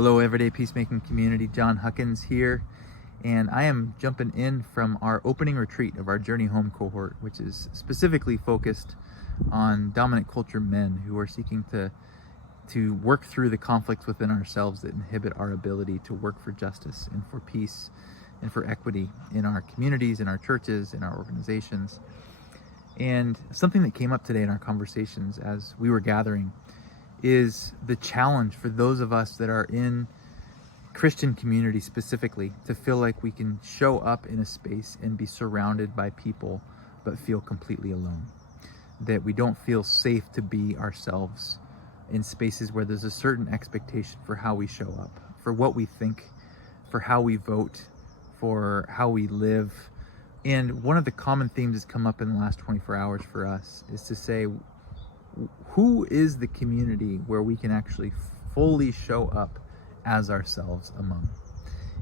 Hello, Everyday Peacemaking community. Jon Huckins here, and I am jumping in from our opening retreat of our Journey Home cohort, which is specifically focused on dominant culture men who are seeking to work through the conflicts within ourselves that inhibit our ability to work for justice and for peace and for equity in our communities, in our churches, in our organizations. And something that came up today in our conversations as we were gathering is the challenge for those of us that are in Christian community specifically to feel like we can show up in a space and be surrounded by people but feel completely alone. That we don't feel safe to be ourselves in spaces where there's a certain expectation for how we show up, for what we think, for how we vote, for how we live. And one of the common themes that's come up in the last 24 hours for us is to say, who is the community where we can actually fully show up as ourselves among?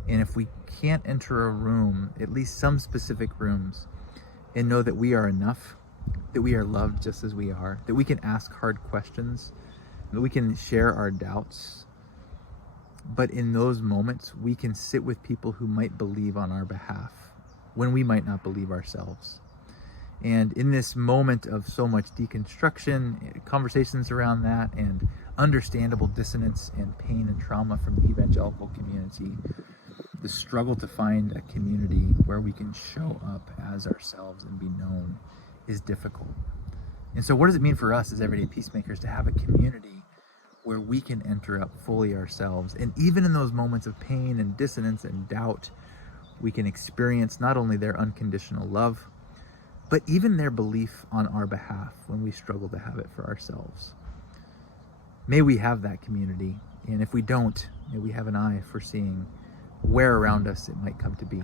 And if we can't enter a room, at least some specific rooms, and know that we are enough, that we are loved just as we are, that we can ask hard questions, that we can share our doubts, but in those moments, we can sit with people who might believe on our behalf when we might not believe ourselves. And in this moment of so much deconstruction, conversations around that, and understandable dissonance and pain and trauma from the evangelical community, the struggle to find a community where we can show up as ourselves and be known is difficult. And so what does it mean for us as everyday peacemakers to have a community where we can enter up fully ourselves? And even in those moments of pain and dissonance and doubt, we can experience not only their unconditional love, but even their belief on our behalf when we struggle to have it for ourselves. May we have that community, and if we don't, may we have an eye for seeing where around us it might come to be.